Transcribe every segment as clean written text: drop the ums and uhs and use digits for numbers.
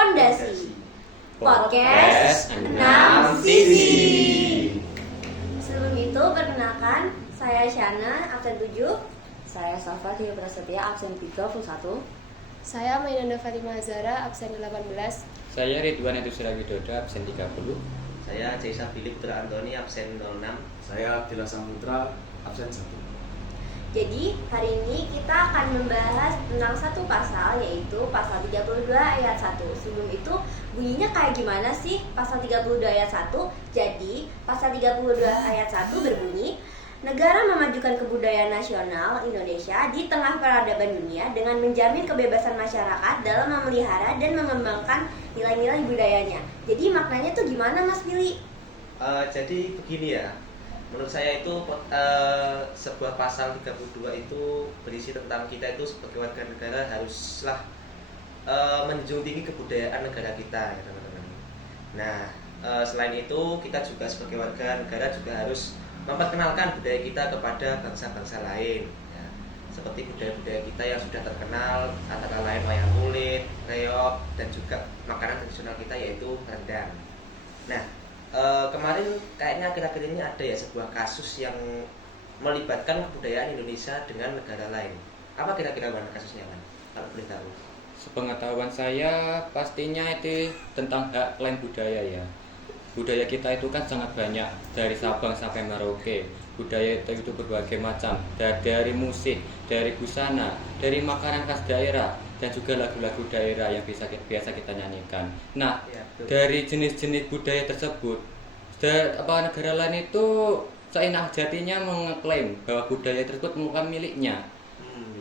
Pondasi Podcast 6 Sisi. Sebelum itu perkenalkan, saya Shana, absen 7. Saya Safa Dewi Prasetya, absen 31. Saya Mainanda Fatimah Zara, absen 18. Saya Ridwan Edusira Widodo, absen 30. Saya Jaisa Philip Putra Antoni, absen 06. Saya Abdillah Samutra, absen 1. Jadi hari ini kita akan membahas tentang satu pasal, yaitu pasal 32 ayat 1. Sebelum itu bunyinya kayak gimana sih pasal 32 ayat 1? Jadi pasal 32 ayat 1 berbunyi, negara memajukan kebudayaan nasional Indonesia di tengah peradaban dunia dengan menjamin kebebasan masyarakat dalam memelihara dan mengembangkan nilai-nilai budayanya. Jadi maknanya tuh gimana Mas Billy? Jadi begini ya, menurut saya itu sebuah pasal 32 itu berisi tentang kita itu sebagai warga negara haruslah menjunjung tinggi kebudayaan negara kita ya teman-teman. Nah selain itu kita juga sebagai warga negara juga harus memperkenalkan budaya kita kepada bangsa-bangsa lain ya. Seperti budaya-budaya kita yang sudah terkenal antara lain wayang kulit, reog, dan juga makanan tradisional kita yaitu rendang. Nah kemarin kayaknya akhir-akhir ini ada ya sebuah kasus yang melibatkan kebudayaan Indonesia dengan negara lain. Apa kira-kira mana kasusnya kan? Kalau boleh tahu. Sepengetahuan saya pastinya itu tentang hak klaim budaya ya. Budaya kita itu kan sangat banyak, dari Sabang sampai Merauke. Budaya itu berbagai macam, dari musik, dari busana, dari makanan khas daerah, dan juga lagu-lagu daerah yang biasa kita nyanyikan. Nah, Ya, dari jenis-jenis budaya tersebut, negara lain itu seenak jatinya mengklaim bahwa budaya tersebut merupakan miliknya.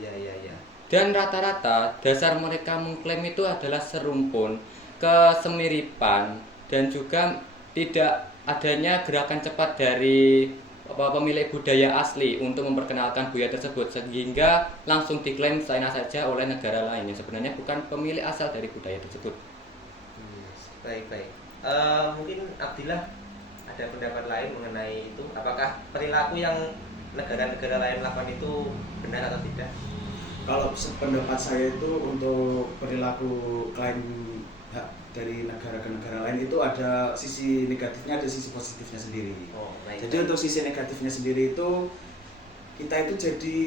Ya. Dan rata-rata dasar mereka mengklaim itu adalah serumpun, kesemiripan, dan juga tidak adanya gerakan cepat dari pemilik budaya asli untuk memperkenalkan budaya tersebut, sehingga langsung diklaim seenak saja oleh negara lain yang sebenarnya bukan pemilik asal dari budaya tersebut. Baik. Mungkin Abdillah ada pendapat lain mengenai itu. Apakah perilaku yang negara-negara lain lakukan itu benar atau tidak? Kalau pendapat saya itu untuk perilaku klaim hak dari negara ke negara lain itu ada sisi negatifnya, ada sisi positifnya sendiri. Jadi untuk sisi negatifnya sendiri itu kita itu jadi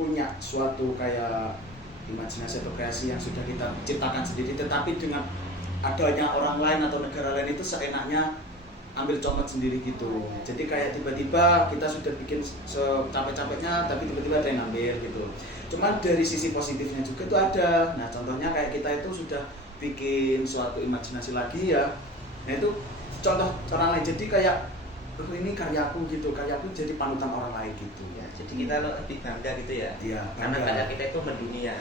punya suatu kayak imajinasi atau kreasi yang sudah kita ciptakan sendiri, tetapi dengan adanya orang lain atau negara lain itu seenaknya ambil comot sendiri gitu. Jadi kayak tiba-tiba kita sudah bikin secapek-capeknya tapi tiba-tiba ada yang ngambil gitu. Cuman dari sisi positifnya juga itu ada. Nah contohnya kayak kita itu sudah bikin suatu imajinasi lagi ya. Nah itu contoh orang lain, jadi kayak ini karyaku gitu, karyaku jadi panutan orang lain gitu. Ya, jadi kita lebih bangga gitu ya. Iya, karena bangga. karya kita itu mendunia.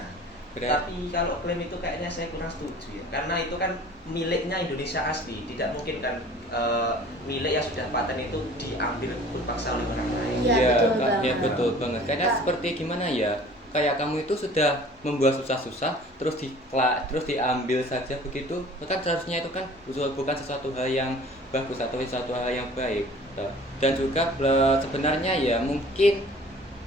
Tapi kalau klaim itu kayaknya saya kurang setuju ya. Karena itu kan miliknya Indonesia asli, tidak mungkin kan milik yang sudah paten itu diambil berpaksa oleh orang lain. Iya, betul banget. Ya betul banget. Karena seperti gimana ya? Kayak kamu itu sudah membuat susah-susah terus diambil saja begitu, kan seharusnya itu kan bukan sesuatu hal yang bagus atau sesuatu hal yang baik. Dan juga sebenarnya ya mungkin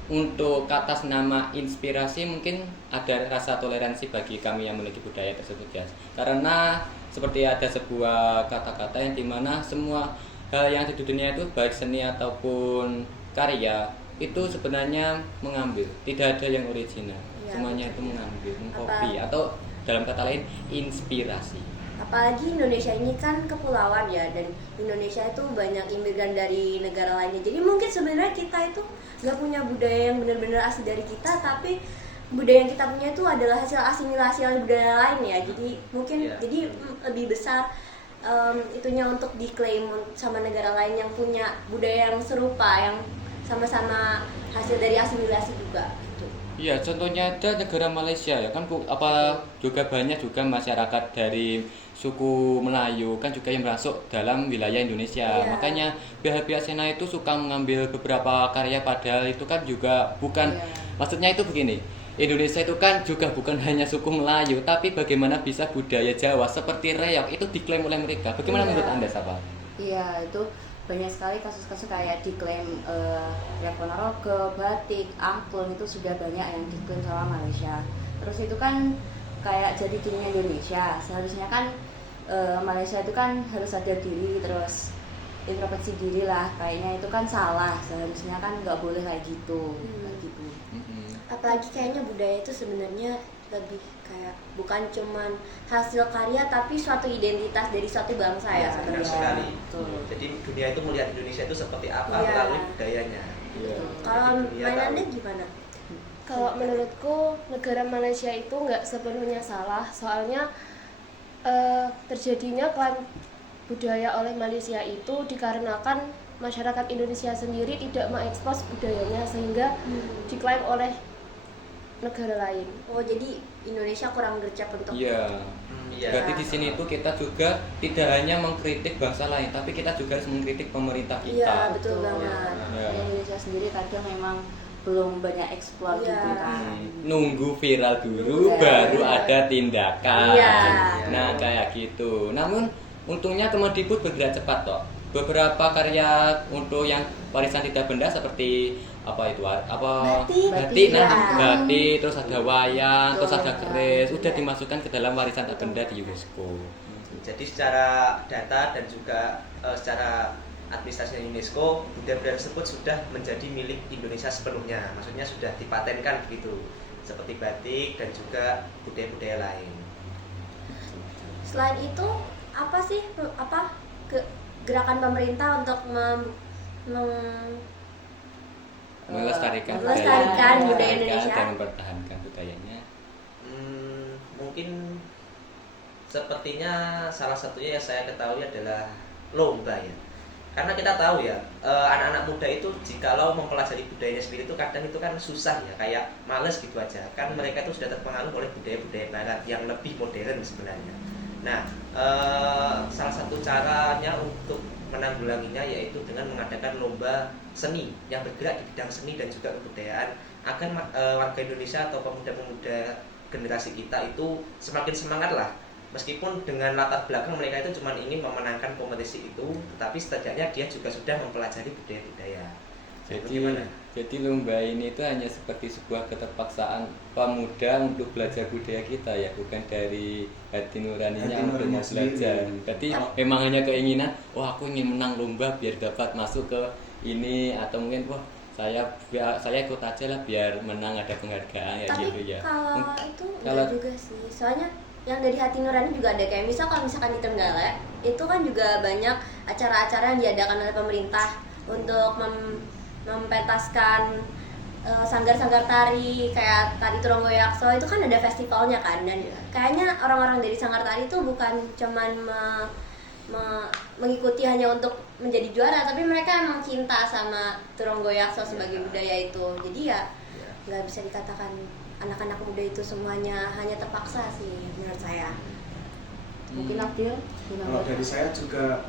untuk atas nama inspirasi mungkin ada rasa toleransi bagi kami yang memiliki budaya tersebut ya. Karena seperti ada sebuah kata-kata yang dimana semua hal yang ada di dunia itu baik seni ataupun karya itu sebenarnya mengambil, tidak ada yang original, Ya, semuanya itu mengambil, mengcopy atau dalam kata lain inspirasi. Apalagi Indonesia ini kan kepulauan ya, dan Indonesia itu banyak imigran dari negara lainnya. Jadi mungkin sebenarnya kita itu nggak punya budaya yang benar-benar asli dari kita, tapi budaya yang kita punya itu adalah hasil asimilasi oleh budaya lain ya. Jadi mungkin jadi lebih besar itunya untuk diklaim sama negara lain yang punya budaya yang serupa, yang sama-sama hasil dari asimilasi juga. Iya, contohnya ada negara Malaysia ya kan, juga banyak juga masyarakat dari suku Melayu kan juga yang masuk dalam wilayah Indonesia. Makanya pihak-pihak sana itu suka mengambil beberapa karya, padahal itu kan juga bukan. Maksudnya itu begini, Indonesia itu kan juga bukan hanya suku Melayu, tapi bagaimana bisa budaya Jawa seperti reog itu diklaim oleh mereka. Bagaimana menurut Anda, Sapa? Iya, itu banyak sekali kasus-kasus kayak diklaim ya Ponorogo, batik, angklung itu sudah banyak yang diklaim sama Malaysia. Terus itu kan kayak jadi dirinya Indonesia. Seharusnya kan Malaysia itu kan harus sadar diri, terus introspeksi diri lah. Kayaknya itu kan salah, seharusnya kan nggak boleh kayak gitu. Kayak gitu. Apalagi kayaknya budaya itu sebenarnya lebih kayak bukan cuman hasil karya tapi suatu identitas dari suatu bangsa ya Benar sebenarnya. sekali. betul. Jadi dunia itu melihat Indonesia itu seperti apa Iya. melalui budayanya. Kalau Jadi dunia mainannya tahu. gimana? Kalau menurutku negara Malaysia itu nggak sepenuhnya salah, soalnya terjadinya klaim budaya oleh Malaysia itu dikarenakan masyarakat Indonesia sendiri tidak mengekspos budayanya sehingga diklaim oleh negara lain. Oh jadi Indonesia kurang gercep untuk Iya. Iya. Berarti di sini itu kita juga tidak hanya mengkritik bangsa lain, tapi kita juga harus mengkritik pemerintah kita. Iya betul banget. Ya. Indonesia sendiri kadang memang belum banyak eksplor Iya. gitu kan. Nunggu viral dulu Iya. baru ada tindakan. Iya. Nah kayak gitu. Namun untungnya Kemendikbud bergerak cepat toh. Beberapa karya untuk yang warisan tidak benda seperti apa itu apa Batik. batik, nah, Iya. batik, terus ada wayang, terus Betul. ada keris, udah Iya. dimasukkan ke dalam warisan tak benda di UNESCO. Jadi secara data dan juga secara administrasi UNESCO, budaya-budaya tersebut sudah menjadi milik Indonesia sepenuhnya. Maksudnya sudah dipatenkan begitu, seperti batik dan juga budaya-budaya lain. Selain itu apa sih gerakan pemerintah untuk Melestarikan Melestarikan budaya melestarikan Indonesia. dan mempertahankan budayanya. Mungkin sepertinya salah satunya yang saya ketahui adalah lomba ya. Karena kita tahu ya, anak-anak muda itu jikalau mempelajari budayanya sendiri itu kadang itu kan susah ya, kayak males gitu aja. Kan mereka itu sudah terpengaruh oleh budaya-budaya barat yang lebih modern sebenarnya. Nah, salah satu caranya untuk menanggulanginya yaitu dengan mengadakan lomba seni yang bergerak di bidang seni dan juga kebudayaan agar warga Indonesia atau pemuda-pemuda generasi kita itu semakin semangat lah. Meskipun dengan latar belakang mereka itu cuma ingin memenangkan kompetisi itu, tetapi setidaknya dia juga sudah mempelajari budaya-budaya. Jadi lomba ini itu hanya seperti sebuah keterpaksaan pemuda untuk belajar budaya kita ya, bukan dari hati nuraninya Hati untuk nuraninya mau belajar. sendiri. Berarti memang hanya keinginan, wah aku ingin menang lomba biar dapat masuk ke ini, atau mungkin wah saya ikut aja lah biar menang ada penghargaan ya tapi gitu ya. kalau itu Kalau- enggak juga sih, soalnya yang dari hati nurani juga ada, kayak kalau misalkan di Trenggalek itu kan juga banyak acara-acara yang diadakan oleh pemerintah untuk mempentaskan sanggar-sanggar tari kayak tari Turonggoyakso, itu kan ada festivalnya kan, dan kayaknya orang-orang dari sanggar tari itu bukan cuman mengikuti hanya untuk menjadi juara, tapi mereka emang cinta sama Turonggoyakso sebagai budaya itu. Jadi ya nggak bisa dikatakan anak-anak muda itu semuanya hanya terpaksa sih menurut saya. Mungkin Abdil Kalau dari saya juga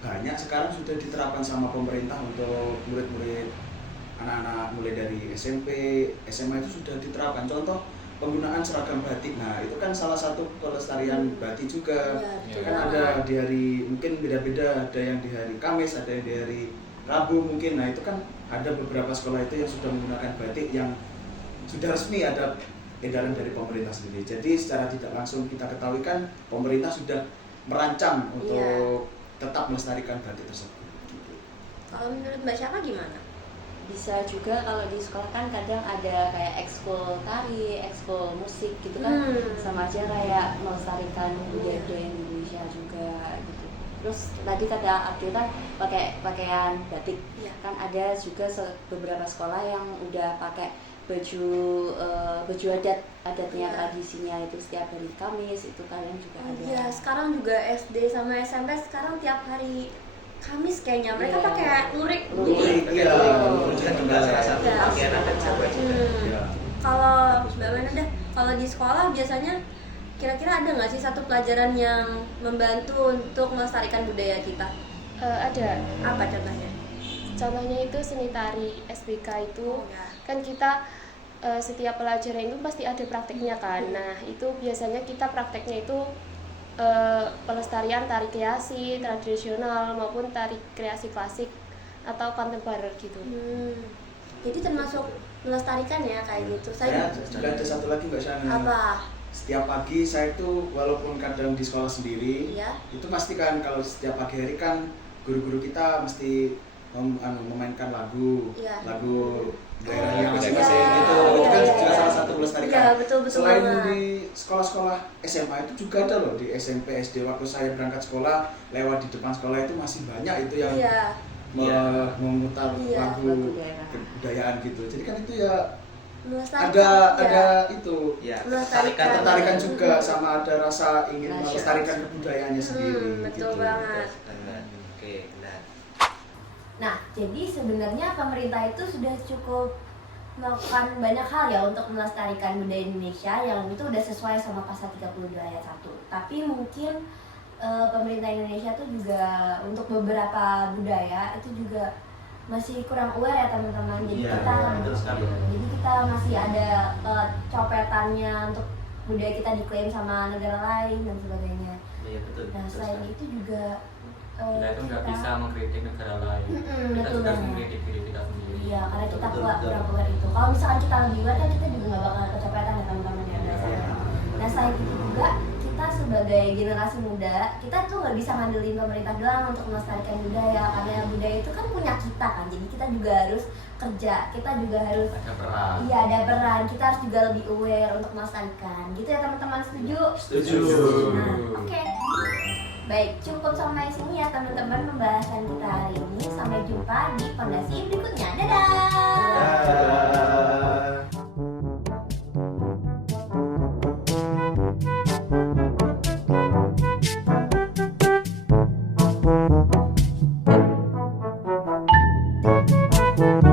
banyak sekarang sudah diterapkan sama pemerintah untuk murid-murid, anak-anak mulai dari SMP, SMA itu sudah diterapkan. Contoh penggunaan seragam batik. Nah, itu kan salah satu pelestarian batik juga. Iya, Kan ada di hari, mungkin beda-beda, ada yang di hari Kamis, ada yang di hari Rabu mungkin. Nah, itu kan ada beberapa sekolah itu yang sudah menggunakan batik yang sudah resmi ada edaran dari pemerintah sendiri. Jadi secara tidak langsung kita ketahui kan pemerintah sudah merancang untuk tetap melestarikan batik tersebut. Gitu. Kalau menurut Mbak Syara gimana? bisa juga kalau di sekolah kan kadang ada kayak ekskul tari, ekskul musik gitu kan, sama aja kayak melestarikan budaya-budaya Indonesia juga gitu. Terus tadi kata Abdul kan pakai pakaian batik, kan ada juga beberapa sekolah yang udah pakai baju adatnya, tradisinya itu setiap hari Kamis itu kalian juga ada. Iya, sekarang juga SD sama SMP sekarang tiap hari Kamis kayaknya mereka pakai lurik. Iya, Lurik juga salah satu pakaian adat Jawa juga. Kalau Mbak Mena kalau di sekolah biasanya kira-kira ada nggak sih satu pelajaran yang membantu untuk melestarikan budaya kita? Ada. Apa contohnya? Contohnya itu seni tari SBK itu kan kita setiap pelajaran itu pasti ada prakteknya kan. Nah itu biasanya kita prakteknya itu pelestarian tari kreasi tradisional maupun tari kreasi klasik atau kontemporer gitu. Jadi termasuk melestarikan ya kayak gitu. Saya juga ada satu lagi Mbak Shana. Apa? setiap pagi saya itu walaupun kadang di sekolah sendiri, Iya. itu pasti kan kalau setiap pagi hari kan guru-guru kita mesti memainkan lagu, Iya. lagu daerahnya Oh, masing-masing iya. itu Iya, kan iya, juga iya. salah satu melestarikan. Iya, betul-betul Selain banget. di sekolah-sekolah SMA itu juga ada loh, di SMP, SD waktu saya berangkat sekolah lewat di depan sekolah itu masih banyak itu yang Iya. memutar Iya, lagu lagu daerah. kebudayaan gitu. Jadi kan itu ya Melestarikan. ada itu Ya, Melestarikan. ketertarikan juga sama ada rasa ingin Nasional. melestarikan kebudayaannya sendiri. Betul gitu. banget. Benar. Oke, benar. Nah, jadi sebenarnya pemerintah itu sudah cukup melakukan banyak hal ya untuk melestarikan budaya Indonesia yang itu udah sesuai sama pasal 32 ayat 1. Tapi mungkin pemerintah Indonesia tuh juga untuk beberapa budaya itu juga masih kurang aware ya teman-teman. Jadi Iya, kita betul sekali. jadi kita masih ada copetannya untuk budaya kita diklaim sama negara lain dan sebagainya. Iya, betul. Nah, betul selain sekali. itu juga Kita itu nggak bisa mengkritik negara lain. Mm-mm, Kita betul juga harus banget. mengkritik diri kita sendiri. Iya, karena kita Betul, kurang betul. aware itu. Kalau misalkan kita lebih aware kan kita juga nggak bakal kecopetan ya teman-teman ya biasanya. Nah selain itu juga kita sebagai generasi muda kita tuh nggak bisa ngandelin pemerintah doang untuk melestarikan budaya karena budaya itu kan punya kita kan. Jadi kita juga harus kerja, kita juga harus Ada peran. iya ada peran. Kita harus juga lebih aware untuk melestarikan. Gitu ya teman-teman, setuju? Setuju. Nah, oke. Baik, cukup sampai sini ya teman-teman pembahasan kita hari ini. Sampai jumpa di fondasi berikutnya. Dadah. Dadah.